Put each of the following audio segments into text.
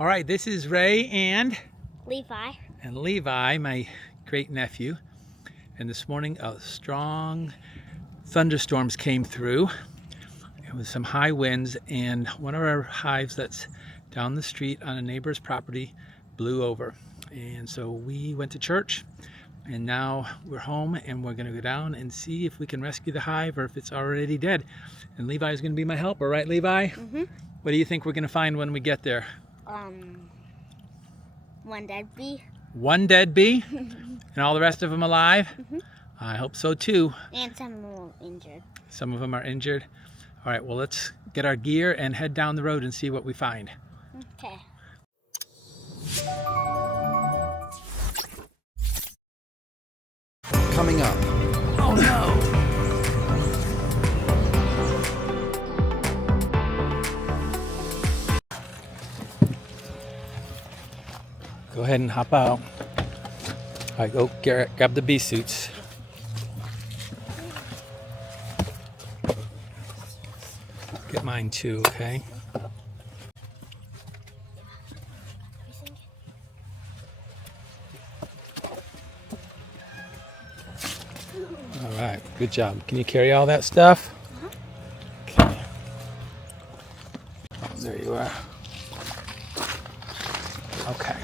All right, this is Ray and Levi. And Levi, my great nephew. And this morning, strong thunderstorms came through. It was some high winds, and one of our hives that's down the street on a neighbor's property blew over. And so we went to church, and now we're home, and we're gonna go down and see if we can rescue the hive or if it's already dead. And Levi is gonna be my helper, right, Levi? Mm-hmm. What do you think we're gonna find when we get there? One dead bee. One dead bee? And all the rest of them alive? Mm-hmm. I hope so too. And some of them are injured. Some of them are injured. All right, well, let's get our gear and head down the road and see what we find. Okay. Coming up. Oh no! Go ahead and hop out. All right, go grab the bee suits. Get mine too, okay? All right, good job. Can you carry all that stuff? Okay. Oh, there you are. Okay.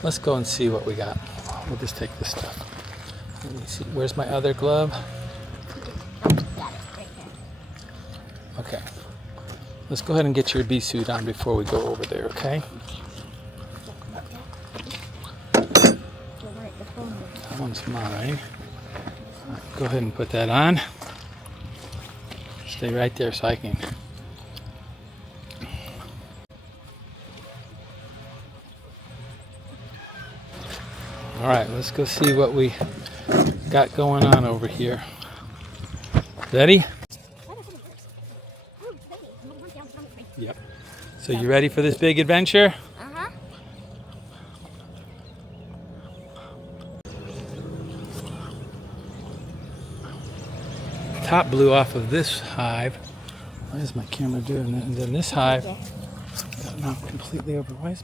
Let's go and see what we got. We'll just take this stuff. Let me see. Where's my other glove? Got it right here. Okay. Let's go ahead and get your bee suit on before we go over there, okay? That one's mine. All right, go ahead and put that on. Stay right there so I can. All right, let's go see what we got going on over here. Ready? Yep. So you ready for this big adventure? Uh-huh. Top blew off of this hive. Why is my camera doing that? And then this hive got knocked completely over. Why is...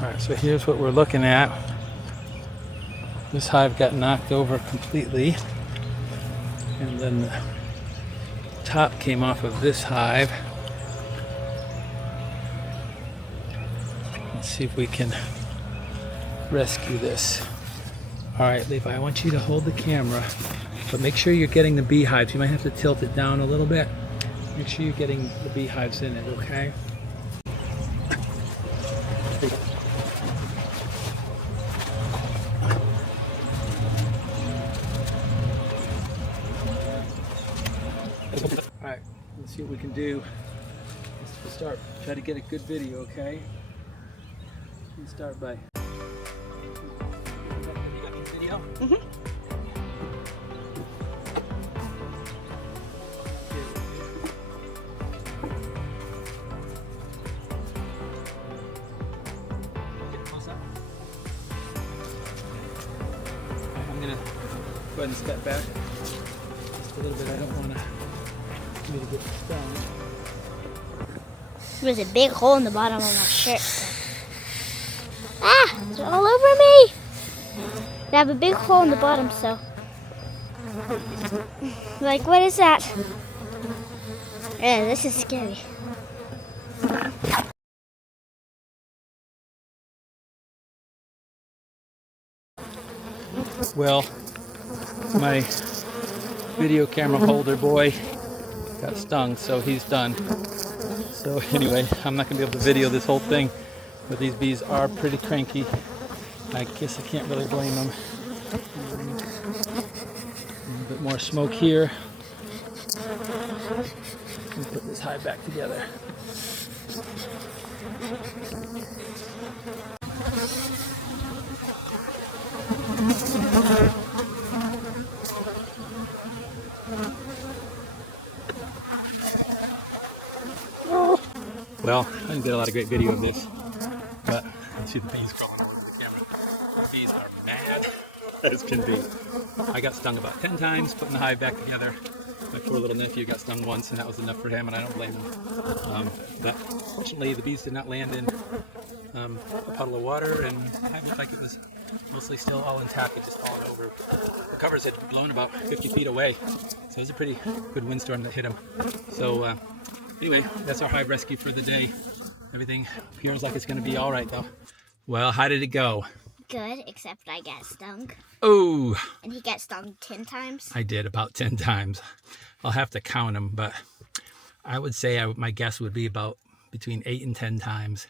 All right, so here's what we're looking at. This hive got knocked over completely, and then the top came off of this hive. Let's see if we can rescue this. All right, Levi, I want you to hold the camera, but make sure you're getting the beehives. You might have to tilt it down a little bit. Make sure you're getting the beehives in it, okay? All right, let's see what we can do. Let's start, try to get a good video, okay? Let's start by... You got the video? Mm-hmm. Get close up. I'm gonna go ahead and step back just a little bit. I don't want me to get stung. There's a big hole in the bottom of my shirt. Ah! It's all over me! I have a big hole in the bottom, so... Like, what is that? Yeah, this is scary. Well, my video camera holder boy got stung, so he's done. So anyway, I'm not gonna be able to video this whole thing, but these bees are pretty cranky. I guess I can't really blame them. A little bit more smoke here. Let me put this hive back together. Well, I didn't get a lot of great video of this, but you see the bees crawling all over the camera. The bees are mad as can be. I got stung about 10 times putting the hive back together. My poor little nephew got stung once, and that was enough for him, and I don't blame him. But fortunately, the bees did not land in a puddle of water, and it looked like it was mostly still all intact. It just fallen over. The covers had blown about 50 feet away, so it was a pretty good windstorm that hit them. So anyway, that's our hive rescue for the day. Everything appears like it's going to be all right, though. Well, how did it go? Good, except I got stung. Oh! And he got stung 10 times. I did, about 10 times. I'll have to count them, but I would say my guess would be about between 8 and 10 times.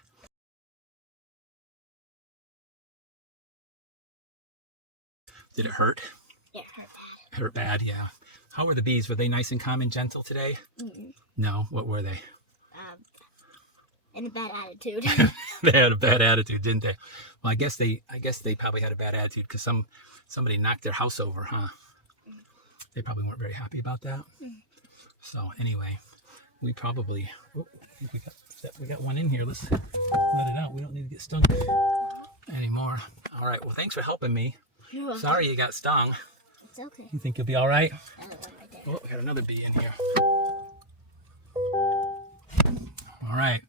Did it hurt? It hurt bad. Hurt bad, yeah. How were the bees? Were they nice and calm and gentle today? No, what were they? In a bad attitude. They had a bad attitude, didn't they? Well, I guess they probably had a bad attitude because somebody knocked their house over, huh? They probably weren't very happy about that. So anyway, we probably we got one in here. Let's let it out. We don't need to get stung anymore. All right. Well, thanks for helping me. Sorry you got stung. It's okay. You think you'll be all right? Right there. Oh, we got another bee in here. All right.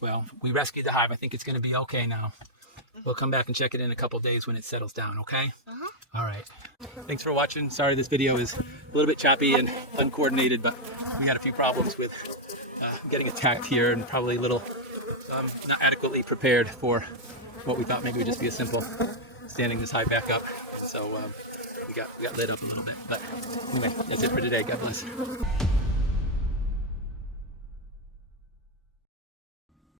Well, we rescued the hive. I think it's going to be okay now. We'll come back and check it in a couple days when it settles down, okay? All right. Thanks for watching. Sorry this video is a little bit choppy and uncoordinated, but we had a few problems with getting attacked here and probably a little not adequately prepared for what we thought maybe would just be a simple standing this hive back up. So we got lit up a little bit. But anyway, that's it for today. God bless.